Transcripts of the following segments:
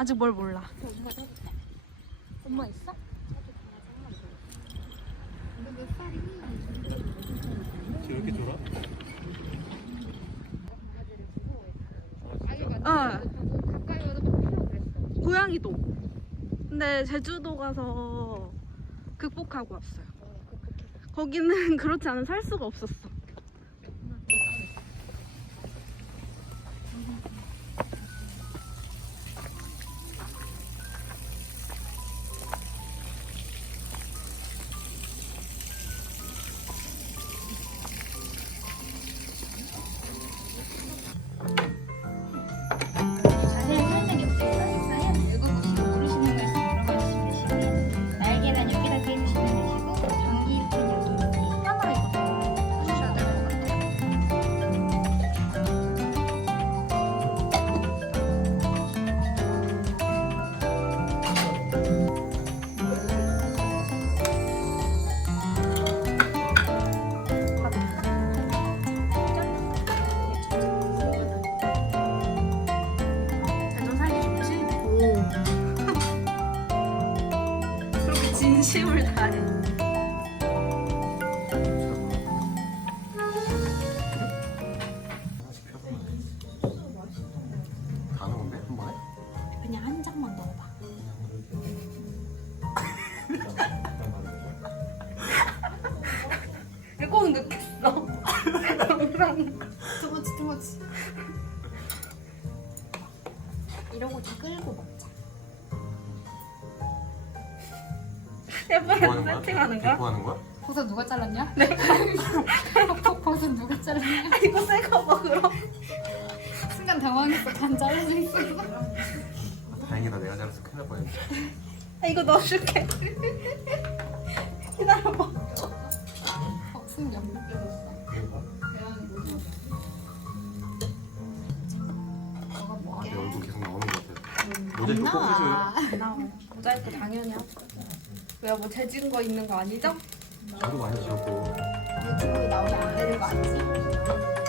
아직 뭘 몰라. 엄마 있어? 근데 몇 살이? 지금 이렇게 졸아? 맞지? 어. 가까이 와도 막 피워 그랬어. 고양이도. 근데 제주도 가서 극복하고 왔어요. 거기는 그렇지 않으면 살 수가 없었어. 진심을 다해. 하나씩 펴보면 다 넣은데? 한 번에? 그냥 한 장만 넣어봐. 꼭 느꼈어. 영상. 투머치 투머치. 이러고 다 끌고 먹 뭐 하는 거야? 세팅하는 거야? 뭐 하는 거야? 버섯 누가 잘랐냐? 네. 버섯 누가 잘랐냐? 이거 새거 먹으러. 순간 당황했어. 반 잘라져 있어. 다행이다 내가 잘해서 큰일 날 뻔했네 아, 이거 넣어줄게. 기다려봐. 어, 승경. 아, 내 얼굴 계속 나오는 것 같아 모자이크 꼭 해줘요 나 모자이크 당연히 하고. 왜요? 뭐 재진 거 있는 거 아니죠? 저도 많이 지었고 유튜브에 나오면 안 되는 거 아니지?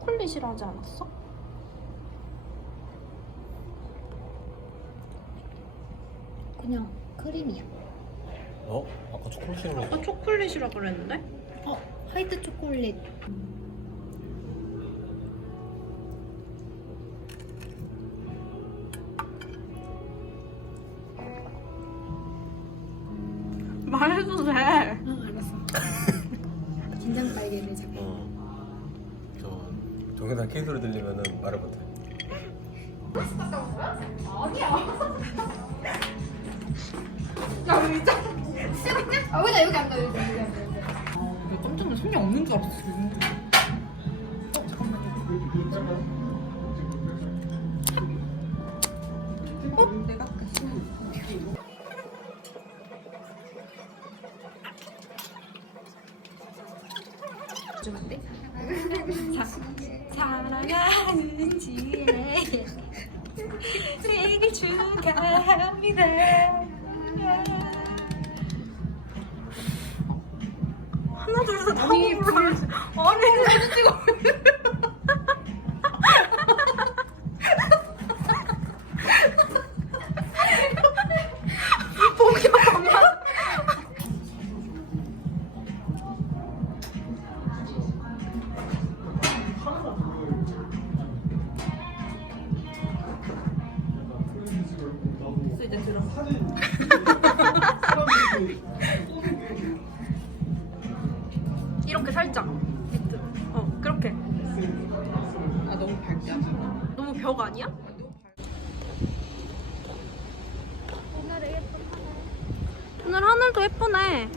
초콜릿이라 하지 않았어? 그냥 크림이야. 어? 아까 초콜릿이라고 아까 초콜릿이라 그랬는데? 어, 화이트 초콜릿. 말해도 돼. 어, 알았어. 긴장 빨개를. 어. 캔 소리 들리면은 말을 못해 아, 왜나 여기 앉아, 여기 앉아, 여기 앉아. 손이 없는 줄 알았어. 지금. 어 잠깐만요. 어? 내가 생일 축하합니다. 하나 둘셋 하고 불러. 아니 찍어. 너무 벽 아니야? 오늘 하늘도 예쁘네.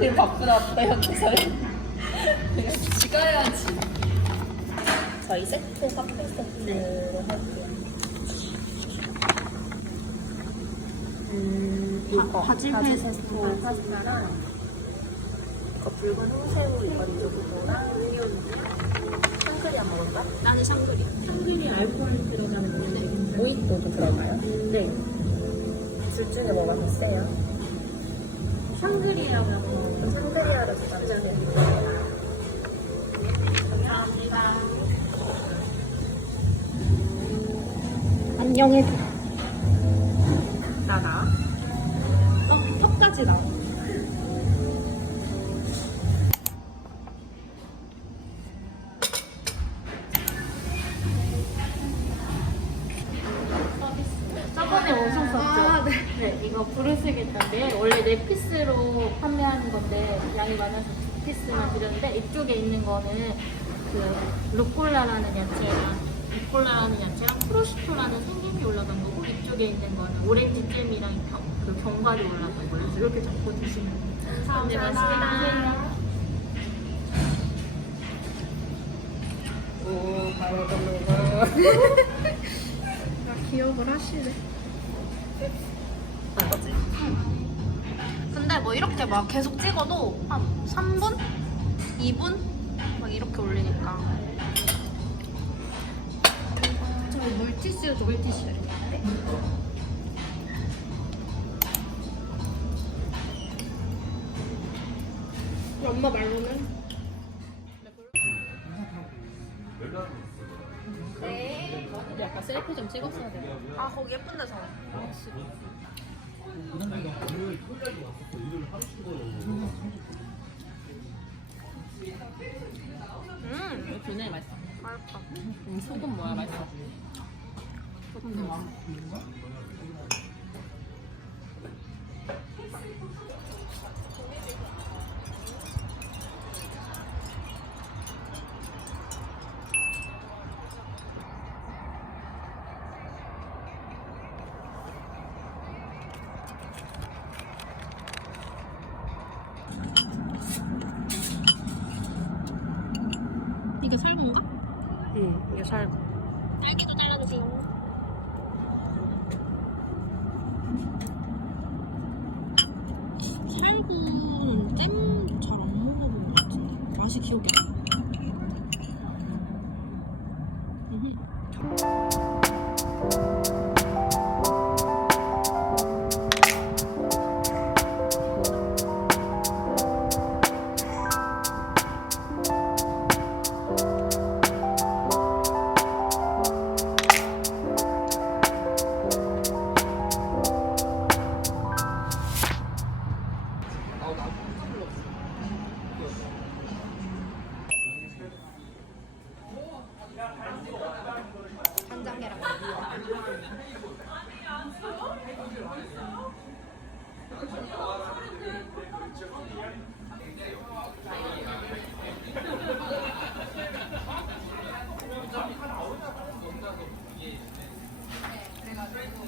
내 바쁘다 여기서. 찍어야지. 저희 세트 카페 세트로 할게요. 음, 이거 페스토. 페스토 파스타랑 이거 붉은 홍새우 이건 누구랑 샹그리아 먹을까? 나는 샹그리. 샹그리 알코올 들어가는 건데 모히또도 들어가요? 네. 둘 중에 뭐가 더 세요? 샹그리아면 샹그리아로 부탁드립니다. 안녕해. 나나. 네, 이거 부르시겠다는데 원래 네 피스로 판매하는 건데 양이 많아서 두 피스만 드렸는데 이쪽에 있는 거는 그 루꼴라라는 야채랑 루꼴라라는 야채랑 프로시토라는 생김이 올라간 거고 이쪽에 있는 거는 오렌지 잼이랑 병, 그 견과류 올라간 거예요. 그래서 이렇게 잡고 드시면 돼요. 감사합니다. 오, 바로 먹어. 기억을 하시네. 근데 뭐 이렇게 막 계속 찍어도 한 3분? 2분? 막 이렇게 올리니까. 저 물티슈 도 물티슈. 엄마 말로는? 약간 셀프 좀 찍었어야 돼요. 아 거기 예쁜 데서. 음 음, 소금 뭐야 맛있어. 소금 넣어. 이게 살구인가? 응 이게 살. 딸기도 잘라주세요. 살 간장게랑. 내가 그래도